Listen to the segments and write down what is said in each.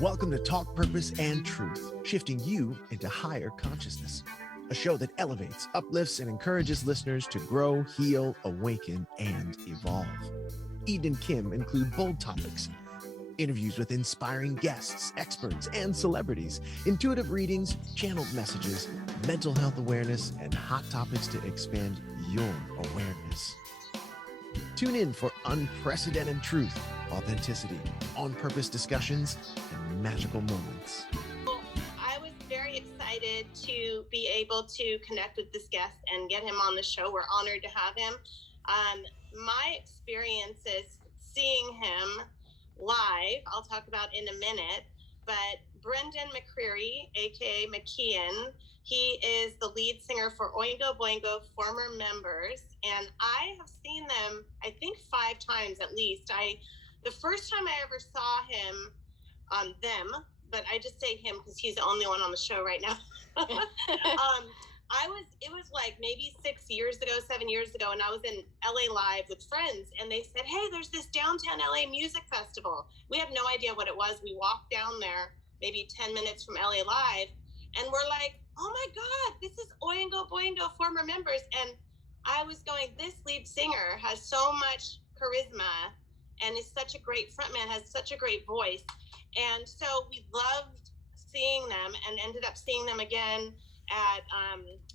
Welcome to Talk Purpose and Truth, shifting you into higher consciousness. A show that elevates, uplifts, and encourages listeners to grow, heal, awaken, and evolve. Eden and Kim include bold topics, interviews with inspiring guests, experts, and celebrities, intuitive readings, channeled messages, mental health awareness, and hot topics to expand your awareness. Tune in for unprecedented truth, authenticity, on-purpose discussions, and magical moments. I was very excited to be able to connect with this guest and get him on the show. We're honored to have him. My experience is seeing him live, I'll talk about in a minute, but Brendan McCreary, aka McKeon, he is the lead singer for Oingo Boingo Former Members, and I have seen them, I think 5 times at least. The first time I ever saw him, but I just say him because he's the only one on the show right now. It was like maybe 7 years ago, and I was in LA Live with friends, and they said, hey, there's this downtown LA music festival. We had no idea what it was. We walked down there maybe 10 minutes from LA Live, and we're like, oh my God, this is Oingo Boingo Former Members. And I was going, this lead singer has so much charisma and is such a great frontman, has such a great voice. And so we loved seeing them and ended up seeing them again at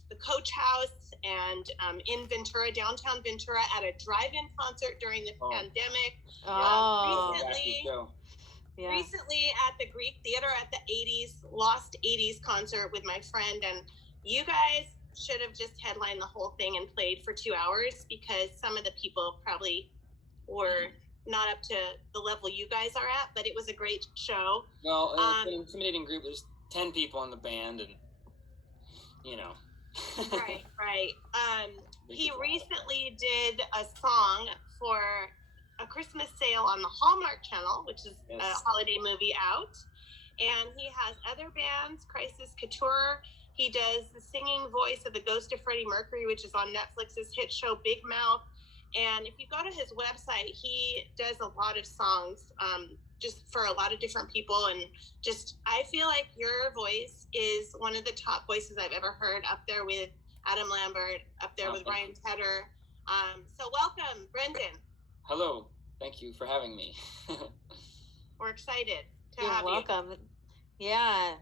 the Coach House and in Ventura, downtown Ventura, at a drive-in concert during the pandemic. Recently at the Greek Theater at the Lost 80s concert with my friend. And you guys should have just headlined the whole thing and played for 2 hours, because some of the people probably were not up to the level you guys are at, but it was a great show. Well, it's an intimidating group. There's 10 people in the band, and Right. He recently did a song for a Christmas sale on the Hallmark Channel, which is a holiday movie out. And he has other bands, Crisis Couture. He does the singing voice of the Ghost of Freddie Mercury, which is on Netflix's hit show Big Mouth. And if you go to his website, he does a lot of songs just for a lot of different people. And just, I feel like your voice is one of the top voices I've ever heard, up there with Adam Lambert, up there with Ryan Tedder. So welcome, Brendan. Hello. Thank you for having me. We're excited to You're have welcome. you. Yeah.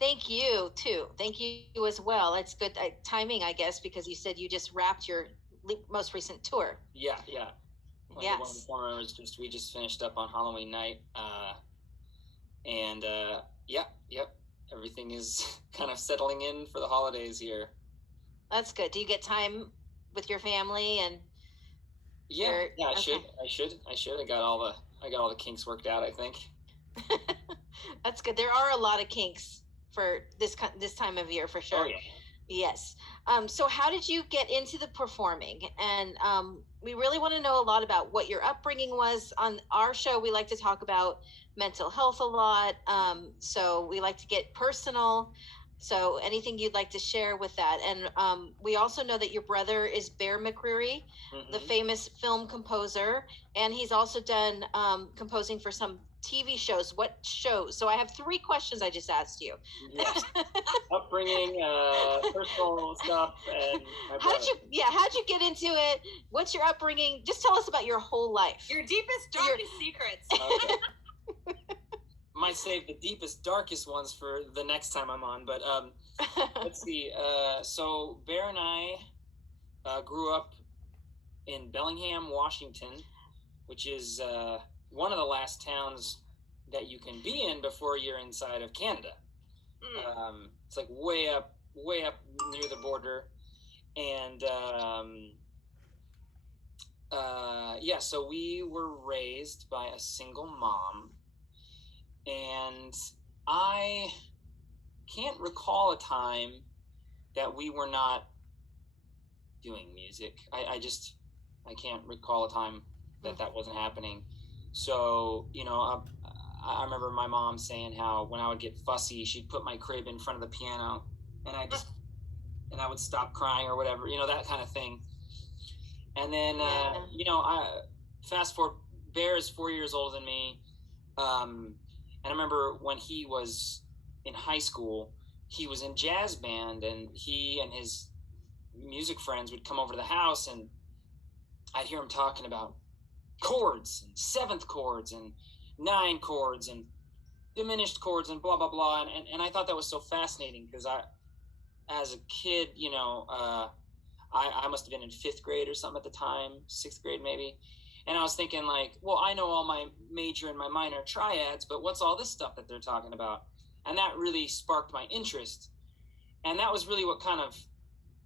Thank you, too. Thank you as well. It's good timing, I guess, because you said you just wrapped your most recent tour. Yeah. Yes. One of the former members, we just finished up on Halloween night. Everything is kind of settling in for the holidays here. That's good. Do you get time with your family and? I should. I got all the kinks worked out, I think. That's good. There are a lot of kinks for this time of year, for sure. Oh, yeah. Yes. So how did you get into the performing? And we really want to know a lot about what your upbringing was. On our show, we like to talk about mental health a lot. So we like to get personal. So anything you'd like to share with that. And we also know that your brother is Bear McCreary, the famous film composer. And he's also done composing for some TV shows. What shows? So I have 3 questions I just asked you. Yes. Upbringing, personal stuff, and how'd you get into it? What's your upbringing? Just tell us about your whole life. Your deepest, darkest secrets. Okay. Might save the deepest, darkest ones for the next time I'm on, but let's see. So Bear and I grew up in Bellingham, Washington, which is one of the last towns that you can be in before you're inside of Canada. It's like way up near the border. And so we were raised by a single mom, and I can't recall a time that we were not doing music. I can't recall a time that wasn't happening. So, I remember my mom saying how when I would get fussy, she'd put my crib in front of the piano, and I would stop crying or whatever, that kind of thing. And then, I fast forward, Bear is 4 years older than me. And And I remember when he was in high school, he was in jazz band, and he and his music friends would come over to the house, and I'd hear him talking about chords and seventh chords and 9 chords and diminished chords and blah, blah, blah. And I thought that was so fascinating because as a kid, I must have been in 5th grade or something at the time, 6th grade maybe. And I was thinking like, well, I know all my major and my minor triads, but what's all this stuff that they're talking about? And that really sparked my interest. And that was really what kind of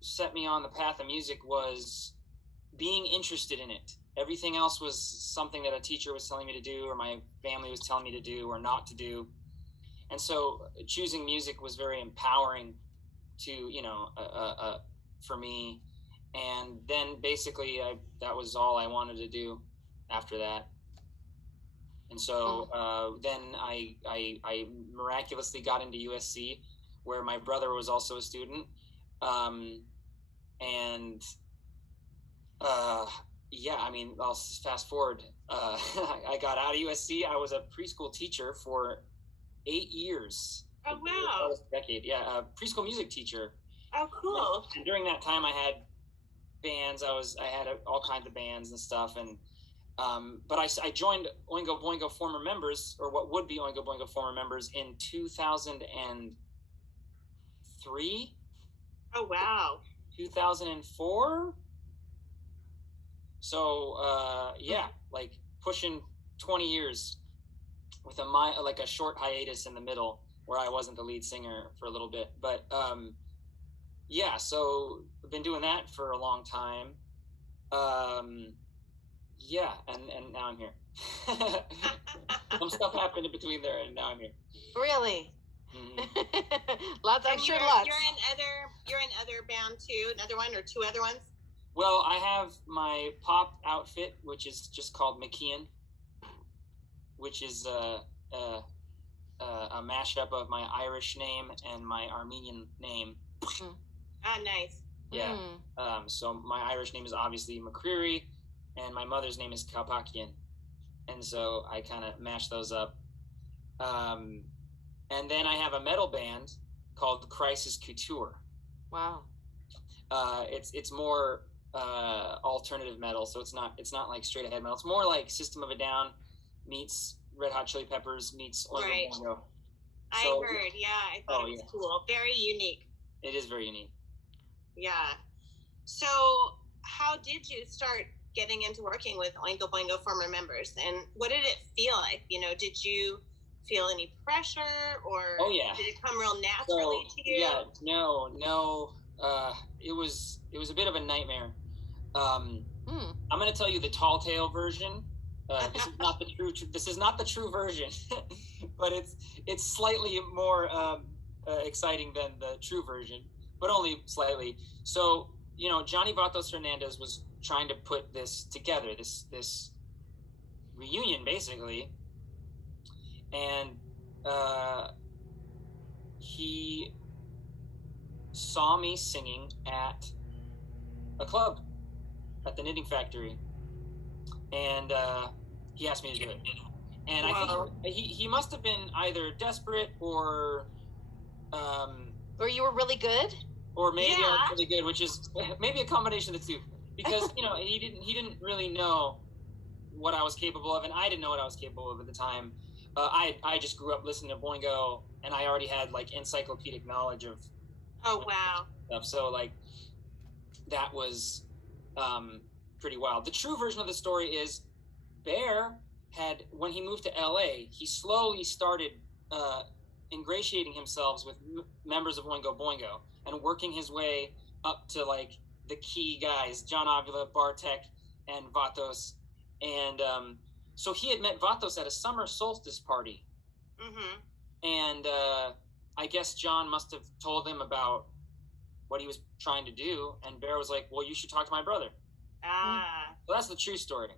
set me on the path of music, was being interested in it. Everything else was something that a teacher was telling me to do, or my family was telling me to do or not to do. And so choosing music was very empowering to, for me. And then basically that was all I wanted to do after that. And so then I miraculously got into USC, where my brother was also a student. I'll fast forward. I got out of USC. I was a preschool teacher for 8 years. Oh, wow. Decade, yeah. A preschool music teacher. Oh, cool. And during that time, I had bands. I had all kinds of bands and stuff. And but I joined Oingo Boingo Former Members, or what would be Oingo Boingo Former Members, in 2003. Oh, wow. 2004. So like pushing 20 years with a short hiatus in the middle where I wasn't the lead singer for a little bit. But so I've been doing that for a long time. And now I'm here. Some stuff happened in between there, and now I'm here. Really? Mm-hmm. Lots. I'm sure lots. You're in other band too. Another one or 2 other ones. Well, I have my pop outfit, which is just called McKean, which is a mashup of my Irish name and my Armenian name. Ah, nice. Yeah. So my Irish name is obviously McCreary, and my mother's name is Kalpakian, and so I kind of mash those up. And then I have a metal band called Crisis Couture. Wow. It's more alternative metal, so it's not like straight ahead metal. It's more like System of a Down meets Red Hot Chili Peppers meets Oingo Boingo. I heard, I thought it was cool. Very unique. It is very unique. Yeah. So how did you start getting into working with Oingo Boingo Former Members, and what did it feel like? Did you feel any pressure, or did it come real naturally to you? Yeah, no. It was a bit of a nightmare. I'm going to tell you the tall tale version. This is not the true. This is not the true version, but it's slightly more exciting than the true version, but only slightly. So Johnny Vatos Hernandez was trying to put this together, this reunion basically, and he saw me singing at a club at the Knitting Factory, and he asked me to do it. And I think he must have been either desperate or you were really good, or maybe I was really good, which is maybe a combination of the two, because he didn't really know what I was capable of, and I didn't know what I was capable of at the time. I just grew up listening to Boingo, and I already had like encyclopedic knowledge of stuff. So like that was pretty wild. The true version of the story is Bear had, when he moved to LA, he slowly started ingratiating himself with members of Oingo Boingo and working his way up to like the key guys, John Avila, Bartek, and Vatos. And so he had met Vatos at a summer solstice party. And I guess John must have told him about what he was trying to do, and Bear was like, well, you should talk to my brother. So that's the true story.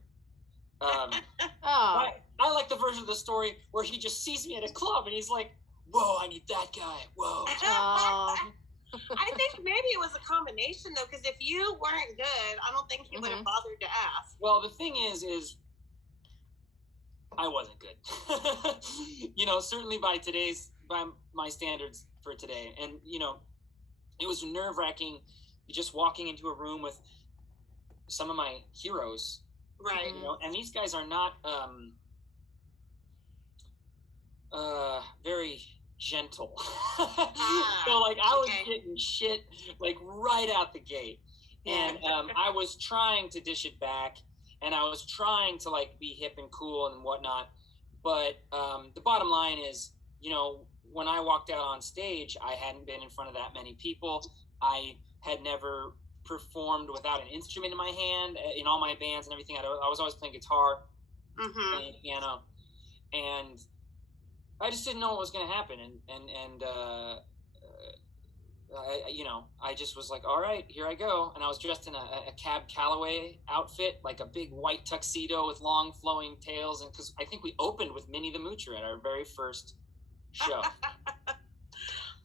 I like the version of the story where he just sees me at a club and he's like, whoa, I need that guy. Whoa. I think maybe it was a combination though, because if you weren't good, I don't think he would have bothered to ask. Well, the thing is I wasn't good. Certainly by my standards for today. And, it was nerve-wracking just walking into a room with some of my heroes. Right. And these guys are not very gentle. So I was getting shit like right out the gate. And I was trying to dish it back, and I was trying to like be hip and cool and whatnot. But the bottom line is, when I walked out on stage, I hadn't been in front of that many people. I had never performed without an instrument in my hand in all my bands and everything. I was always playing guitar, playing piano, and I just didn't know what was going to happen. I just was like, all right, here I go. And I was dressed in a Cab Calloway outfit, like a big white tuxedo with long flowing tails. And because I think we opened with Minnie the Moocher at our very first show.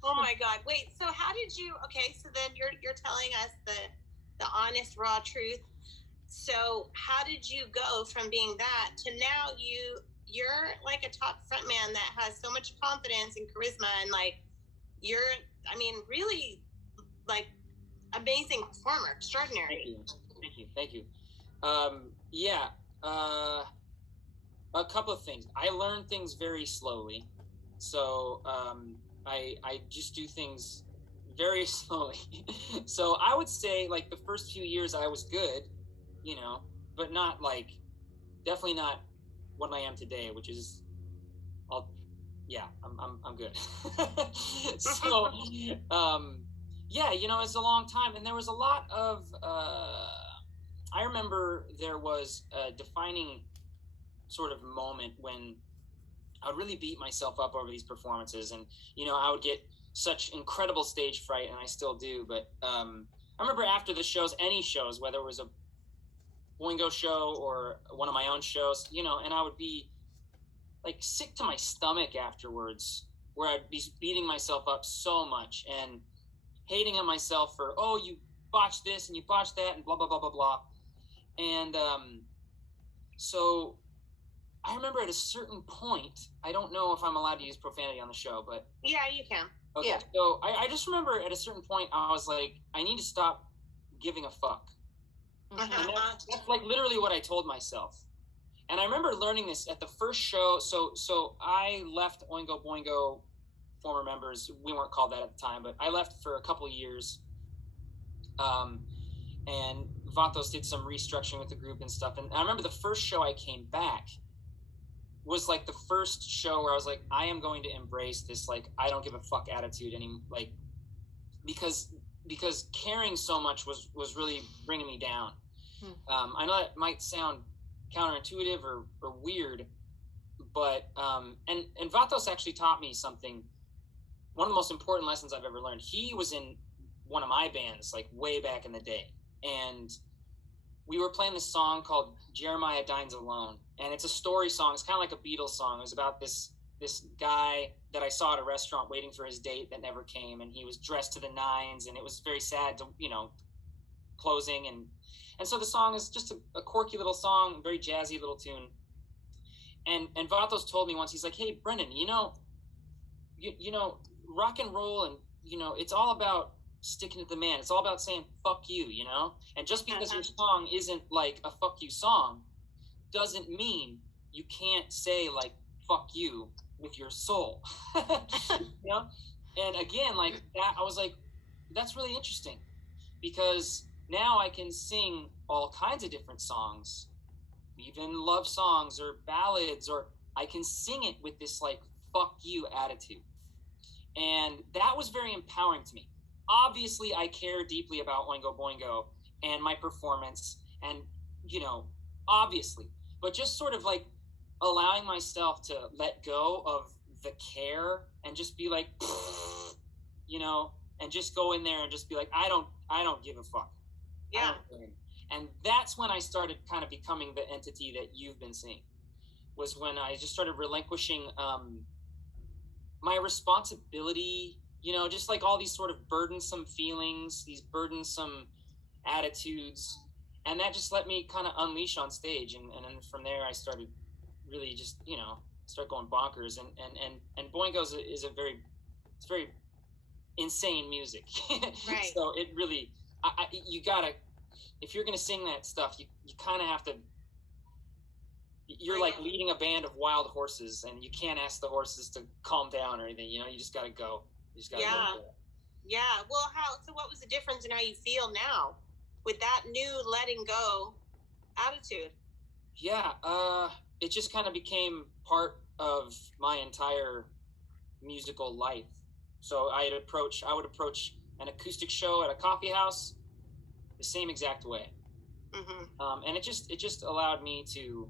Oh my God. Wait, so how did you, so then you're telling us the honest, raw truth. So how did you go from being that to now you're like a top frontman that has so much confidence and charisma, and like you're, really like amazing performer, extraordinary. Thank you. A couple of things. I learn things very slowly. So I just do things very slowly. So I would say like the first few years I was good, but not like, definitely not what I am today, which is, I'm good. So, it's a long time. And there was a lot of, I remember there was a defining sort of moment when I would really beat myself up over these performances. And, I would get such incredible stage fright, and I still do. But I remember after the shows, any shows, whether it was a Boingo show or one of my own shows, and I would be like sick to my stomach afterwards, where I'd be beating myself up so much and hating on myself for, oh, you botched this and you botched that and blah, blah, blah, blah, blah. And so I remember at a certain point, I don't know if I'm allowed to use profanity on the show, but... Yeah, you can. Okay, yeah. So I just remember at a certain point, I was like, I need to stop giving a fuck. And that's like literally what I told myself. And I remember learning this at the first show. So I left Oingo Boingo Former Members. We weren't called that at the time, but I left for a couple of years. And Vatos did some restructuring with the group and stuff. And I remember the first show I came back was like the first show where I was like, I am going to embrace this, like, I don't give a fuck attitude anymore. Like, because caring so much was really bringing me down. I know that might sound counterintuitive or weird, but and Vatos actually taught me something. One of the most important lessons I've ever learned. He was in one of my bands like way back in the day, and we were playing this song called Jeremiah Dines Alone, and it's a story song. It's kind of like a Beatles song. It was about this guy that I saw at a restaurant waiting for his date that never came, and he was dressed to the nines, and it was very sad to, closing, and so the song is just a quirky little song, very jazzy little tune. And Vatos told me once, he's like, hey, Brendan, you know, rock and roll, and, it's all about sticking to the man. It's all about saying, fuck you, And just because your song isn't like a fuck you song doesn't mean you can't say, like, fuck you with your soul, And again, like that, I was like, that's really interesting, because now I can sing all kinds of different songs, even love songs or ballads, or I can sing it with this like fuck you attitude. And that was very empowering to me. Obviously, I care deeply about Oingo Boingo and my performance, and, obviously, but just sort of like allowing myself to let go of the care and just be like, and just go in there and just be like, I don't give a fuck. Yeah. And that's when I started kind of becoming the entity that you've been seeing, was when I just started relinquishing my responsibility, just like all these sort of burdensome feelings, these burdensome attitudes. And that just let me kind of unleash on stage. And then from there, I started really just, start going bonkers. And boingo is a very, it's very insane music. Right. So it really, you gotta, if you're gonna sing that stuff, you kind of have to. You're like leading a band of wild horses, and you can't ask the horses to calm down or anything. You just gotta go. You just gotta go. Yeah. Well, so what was the difference in how you feel now with that new letting go attitude? Yeah, it just kind of became part of my entire musical life. So I would approach an acoustic show at a coffee house the same exact way. Mm-hmm. And it just allowed me to,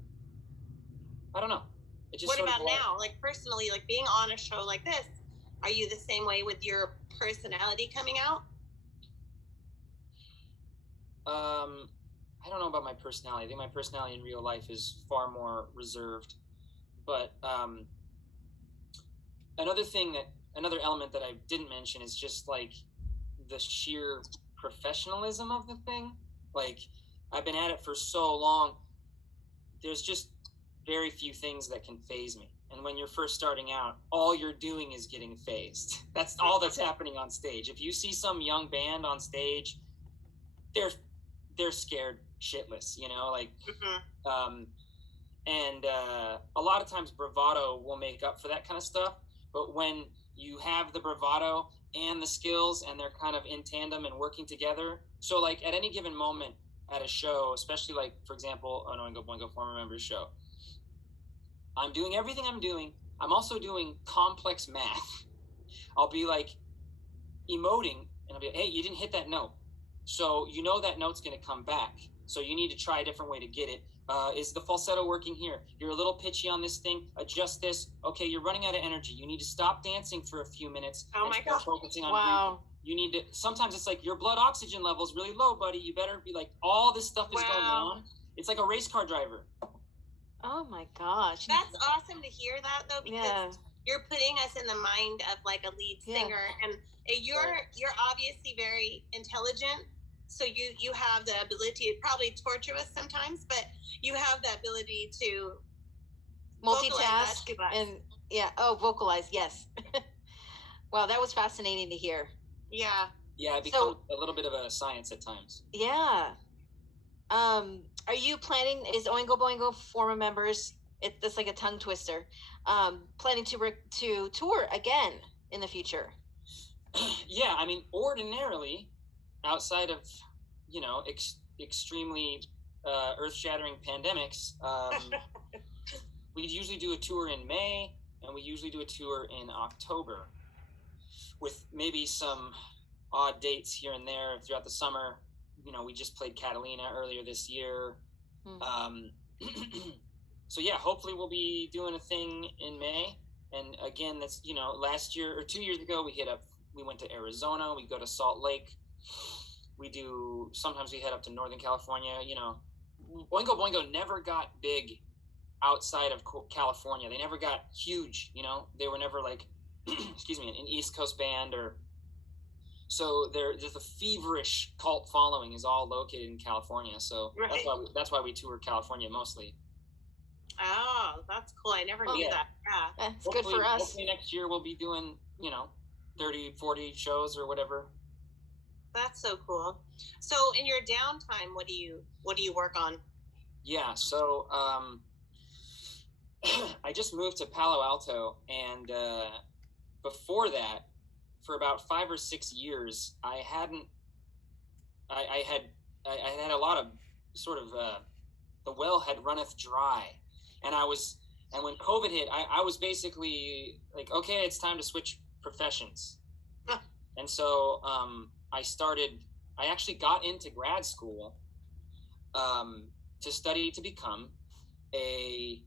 I don't know. It just what about now? Like personally, like being on a show like this, are you the same way with your personality coming out? I don't know about my personality. I think my personality in real life is far more reserved. But another element that I didn't mention is just like the sheer professionalism of the thing. Like, I've been at it for so long. There's just very few things that can faze me. And when you're first starting out, all you're doing is getting phased. That's all that's happening on stage. If you see some young band on stage, they're scared shitless, and a lot of times bravado will make up for that kind of stuff. But when you have the bravado and the skills, and they're kind of in tandem and working together, so like at any given moment at a show, especially like, for example, an Oingo Boingo Former Members show, I'm doing everything I'm doing. I'm also doing complex math. I'll be like emoting, and I'll be like, hey, you didn't hit that note. So that note's going to come back. So you need to try a different way to get it. Is the falsetto working here? You're a little pitchy on this thing. Adjust this. Okay, you're running out of energy. You need to stop dancing for a few minutes. Oh my God. Focusing on wow. breathing. You need to, sometimes it's like your blood oxygen level is really low, buddy. You better be like, all this stuff is going on. It's like a race car driver. Oh my gosh. That's awesome to hear that though, because you're putting us in the mind of like a lead singer, and you're obviously very intelligent. So you have the ability, probably torturous sometimes, but you have the ability to multitask and vocalize. Yes. Wow, that was fascinating to hear. Yeah. Yeah, it becomes a little bit of a science at times. Yeah. Are you planning? Is Oingo Boingo Former Members? It's like a tongue twister. Planning to tour again in the future? Yeah, I mean, ordinarily, outside of extremely earth-shattering pandemics, we usually do a tour in May, and we usually do a tour in October, with maybe some odd dates here and there throughout the summer. We just played Catalina earlier this year. So yeah, hopefully we'll be doing a thing in May. And again, that's, last year or 2 years ago, we went to Arizona, we go to Salt Lake. Sometimes we head up to Northern California. Oingo Boingo never got big outside of California. They never got huge, they were never like, an East Coast band so there's a feverish cult following is all located in California. So that's why we tour California mostly. Oh, that's cool. I never knew that. Yeah. That's good for us. Hopefully next year we'll be doing, 30, 40 shows or whatever. That's so cool. So in your downtime, what do you work on? Yeah, so I just moved to Palo Alto, and before that, for about 5 or 6 years, I had a lot of sort of the well had runneth dry, and when COVID hit, I was basically like, okay, it's time to switch professions. And so I actually got into grad school to study to become a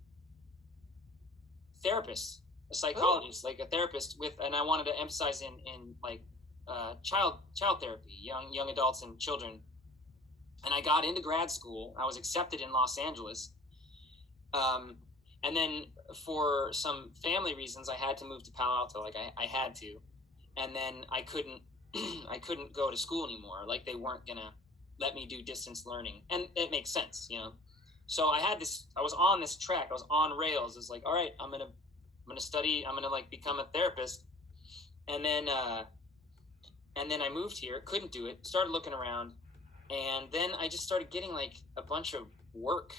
therapist, a psychologist, like a therapist and I wanted to emphasize in like child therapy, young adults and children. And I got into grad school. I was accepted in Los Angeles. And then for some family reasons, I had to move to Palo Alto. Like I had to. And then I couldn't go to school anymore. Like they weren't going to let me do distance learning. And it makes sense, So I was on this track, I was on rails. It's like, all right, I'm going to study, I'm going to like become a therapist. And then I moved here, couldn't do it, started looking around. And then I just started getting like a bunch of work.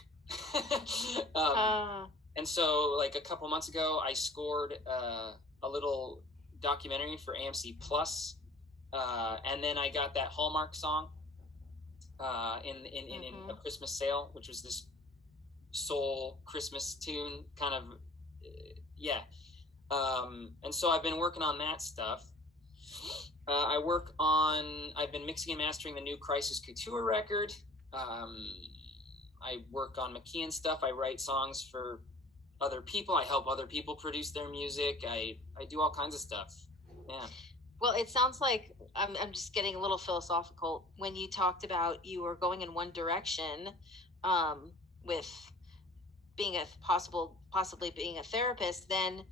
And so like a couple months ago, I scored a little documentary for AMC Plus. And then I got that Hallmark song in A Christmas Sale, which was this soul Christmas tune kind of, and so I've been working on that stuff. I've been mixing and mastering the new Crisis Couture record. I work on McKean stuff. I write songs for other people. I help other people produce their music. I do all kinds of stuff. Yeah. Well, it sounds like I'm just getting a little philosophical when you talked about you were going in one direction with being possibly being a therapist. Then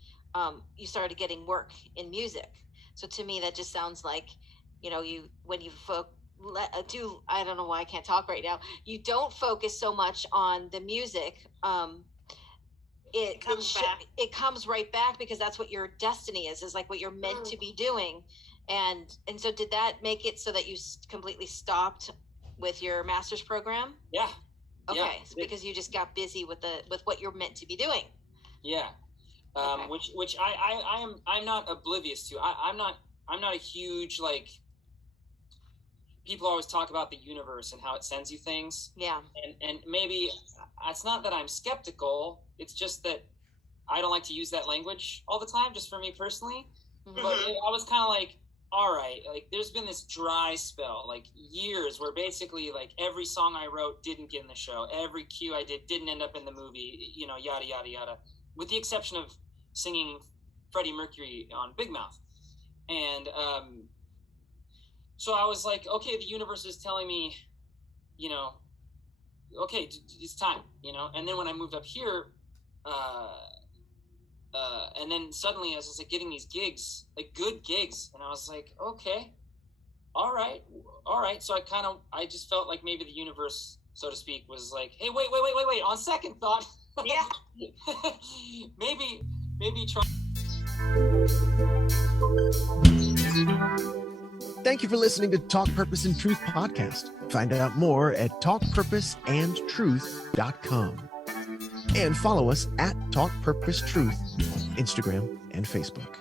you started getting work in music. So to me, that just sounds like, I don't know why I can't talk right now. You don't focus so much on the music. It comes right back because that's what your destiny is like what you're meant to be doing. And so did that make it so that you completely stopped with your master's program? Yeah. Okay. Yeah. So because you just got busy with what you're meant to be doing. Yeah. Okay. Which I'm not oblivious to. I'm not a huge, like, people always talk about the universe and how it sends you things. Yeah. And maybe it's not that I'm skeptical. It's just that I don't like to use that language all the time, just for me personally. Mm-hmm. But I was kind of like, all right, like there's been this dry spell, like years where basically like every song I wrote didn't get in the show. Every cue I did didn't end up in the movie, yada, yada, yada, with the exception of singing Freddie Mercury on Big Mouth. And so I was like, okay, the universe is telling me, okay, it's time, And then when I moved up here, and then suddenly I was like getting these gigs, like good gigs. And I was like, okay, all right. So I just felt like maybe the universe, so to speak, was like, hey, wait. On second thought. Yeah. maybe try. Thank you for listening to Talk Purpose and Truth podcast. Find out more at talkpurposeandtruth.com. And follow us at Talk Purpose Truth on Instagram and Facebook.